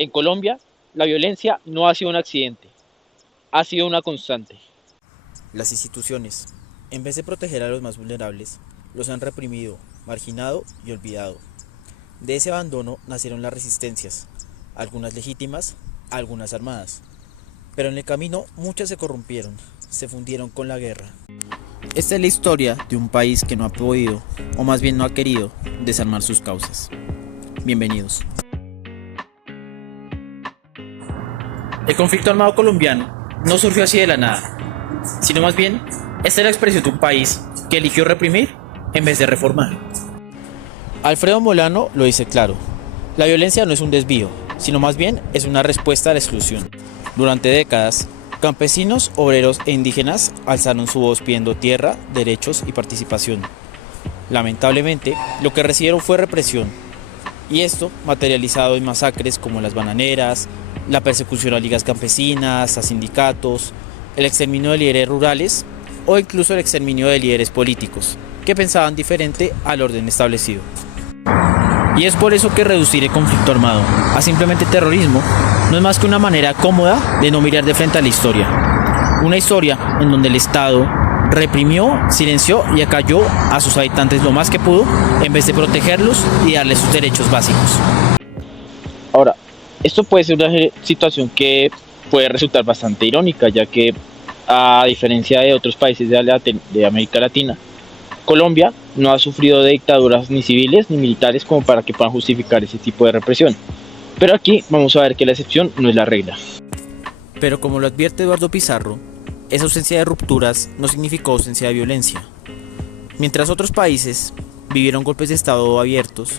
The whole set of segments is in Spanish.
En Colombia, la violencia no ha sido un accidente, ha sido una constante. Las instituciones, en vez de proteger a los más vulnerables, los han reprimido, marginado y olvidado. De ese abandono nacieron las resistencias, algunas legítimas, algunas armadas. Pero en el camino muchas se corrompieron, se fundieron con la guerra. Esta es la historia de un país que no ha podido, o más bien no ha querido, desarmar sus causas. Bienvenidos. El conflicto armado colombiano no surgió así de la nada, sino más bien, esta es la expresión de un país que eligió reprimir en vez de reformar. Alfredo Molano lo dice claro, la violencia no es un desvío, sino más bien es una respuesta a la exclusión. Durante décadas, campesinos, obreros e indígenas alzaron su voz pidiendo tierra, derechos y participación. Lamentablemente, lo que recibieron fue represión, y esto materializado en masacres como las bananeras, la persecución a ligas campesinas, a sindicatos, el exterminio de líderes rurales o incluso el exterminio de líderes políticos que pensaban diferente al orden establecido. Y es por eso que reducir el conflicto armado a simplemente terrorismo no es más que una manera cómoda de no mirar de frente a la historia. Una historia en donde el Estado reprimió, silenció y acalló a sus habitantes lo más que pudo en vez de protegerlos y darles sus derechos básicos. Ahora, esto puede ser una situación que puede resultar bastante irónica, ya que a diferencia de otros países de América Latina, Colombia no ha sufrido de dictaduras ni civiles ni militares como para que puedan justificar ese tipo de represión. Pero aquí vamos a ver que la excepción no es la regla. Pero como lo advierte Eduardo Pizarro, esa ausencia de rupturas no significó ausencia de violencia. Mientras otros países vivieron golpes de Estado abiertos,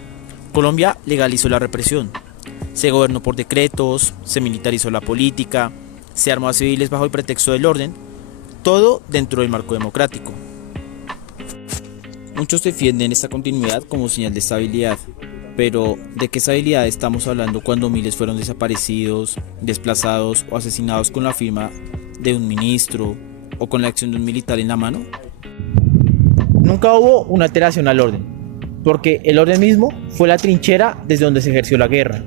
Colombia legalizó la represión. Se gobernó por decretos, se militarizó la política, se armó a civiles bajo el pretexto del orden, todo dentro del marco democrático. Muchos defienden esta continuidad como señal de estabilidad, pero ¿de qué estabilidad estamos hablando cuando miles fueron desaparecidos, desplazados o asesinados con la firma de un ministro o con la acción de un militar en la mano? Nunca hubo una alteración al orden, porque el orden mismo fue la trinchera desde donde se ejerció la guerra.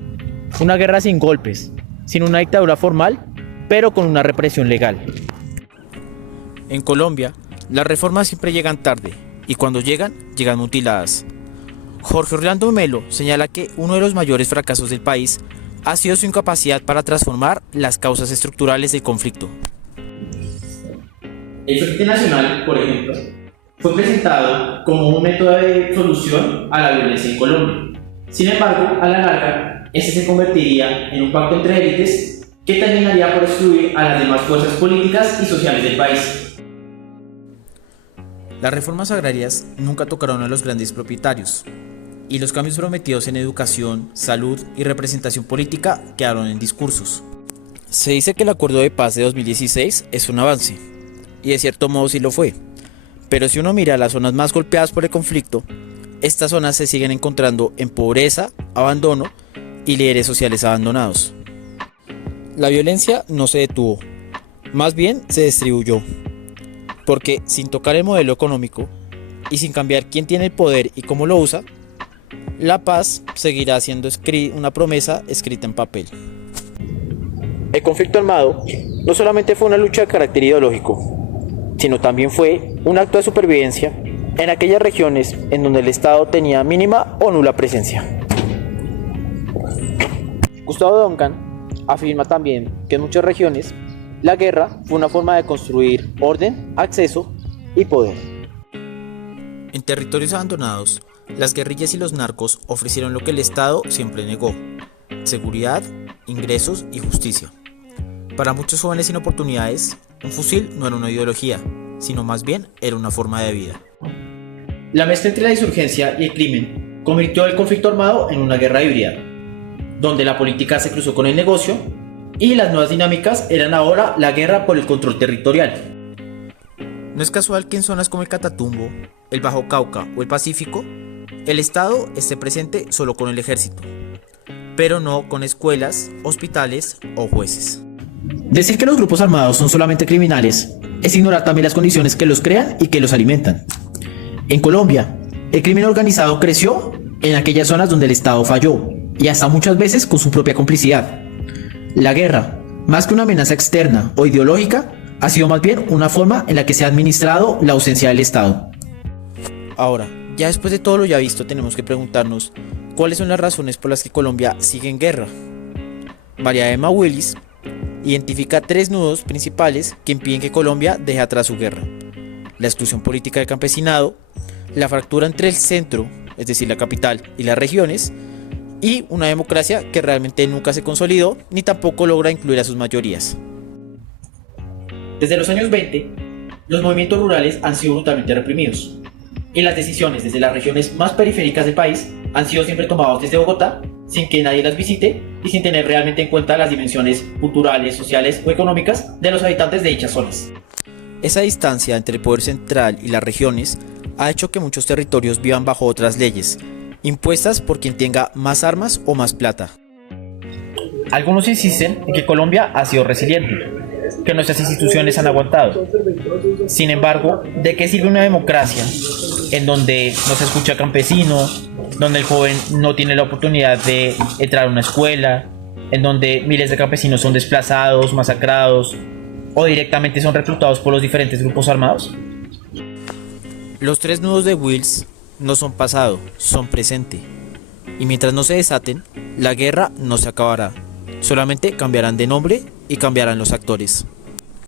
Una guerra sin golpes, sin una dictadura formal, pero con una represión legal. En Colombia, las reformas siempre llegan tarde, y cuando llegan, llegan mutiladas. Jorge Orlando Melo señala que uno de los mayores fracasos del país ha sido su incapacidad para transformar las causas estructurales del conflicto. El Frente Nacional, por ejemplo, fue presentado como un método de solución a la violencia en Colombia. Sin embargo, a la larga, este se convertiría en un pacto entre élites que terminaría por excluir a las demás fuerzas políticas y sociales del país. Las reformas agrarias nunca tocaron a los grandes propietarios, y los cambios prometidos en educación, salud y representación política quedaron en discursos. Se dice que el acuerdo de paz de 2016 es un avance, y de cierto modo sí lo fue, pero si uno mira las zonas más golpeadas por el conflicto, estas zonas se siguen encontrando en pobreza, abandono y líderes sociales abandonados. La violencia no se detuvo, más bien se distribuyó, porque sin tocar el modelo económico y sin cambiar quién tiene el poder y cómo lo usa, la paz seguirá siendo una promesa escrita en papel. El conflicto armado no solamente fue una lucha de carácter ideológico, sino también fue un acto de supervivencia en aquellas regiones en donde el Estado tenía mínima o nula presencia. Gustavo Duncan afirma también que en muchas regiones la guerra fue una forma de construir orden, acceso y poder. En territorios abandonados, las guerrillas y los narcos ofrecieron lo que el Estado siempre negó: seguridad, ingresos y justicia. Para muchos jóvenes sin oportunidades, un fusil no era una ideología, sino más bien era una forma de vida. La mezcla entre la insurgencia y el crimen convirtió el conflicto armado en una guerra híbrida, donde la política se cruzó con el negocio y las nuevas dinámicas eran ahora la guerra por el control territorial. No es casual que en zonas como el Catatumbo, el Bajo Cauca o el Pacífico, el Estado esté presente solo con el ejército, pero no con escuelas, hospitales o jueces. Decir que los grupos armados son solamente criminales es ignorar también las condiciones que los crean y que los alimentan. En Colombia, el crimen organizado creció en aquellas zonas donde el Estado falló, y hasta muchas veces con su propia complicidad. La guerra, más que una amenaza externa o ideológica, ha sido más bien una forma en la que se ha administrado la ausencia del Estado. Ahora, ya después de todo lo ya visto, tenemos que preguntarnos cuáles son las razones por las que Colombia sigue en guerra. María Emma Willis identifica 3 nudos principales que impiden que Colombia deje atrás su guerra: la exclusión política del campesinado, la fractura entre el centro, es decir, la capital, y las regiones, y una democracia que realmente nunca se consolidó ni tampoco logra incluir a sus mayorías. Desde los años 20, los movimientos rurales han sido brutalmente reprimidos, y las decisiones desde las regiones más periféricas del país han sido siempre tomadas desde Bogotá, sin que nadie las visite y sin tener realmente en cuenta las dimensiones culturales, sociales o económicas de los habitantes de dichas zonas. Esa distancia entre el poder central y las regiones ha hecho que muchos territorios vivan bajo otras leyes, impuestas por quien tenga más armas o más plata. Algunos insisten en que Colombia ha sido resiliente, que nuestras instituciones han aguantado. Sin embargo, ¿de qué sirve una democracia en donde no se escucha campesino, donde el joven no tiene la oportunidad de entrar a una escuela, en donde miles de campesinos son desplazados, masacrados o directamente son reclutados por los diferentes grupos armados? Los 3 nudos de Wills no son pasado, son presente. Y mientras no se desaten, la guerra no se acabará. Solamente cambiarán de nombre y cambiarán los actores.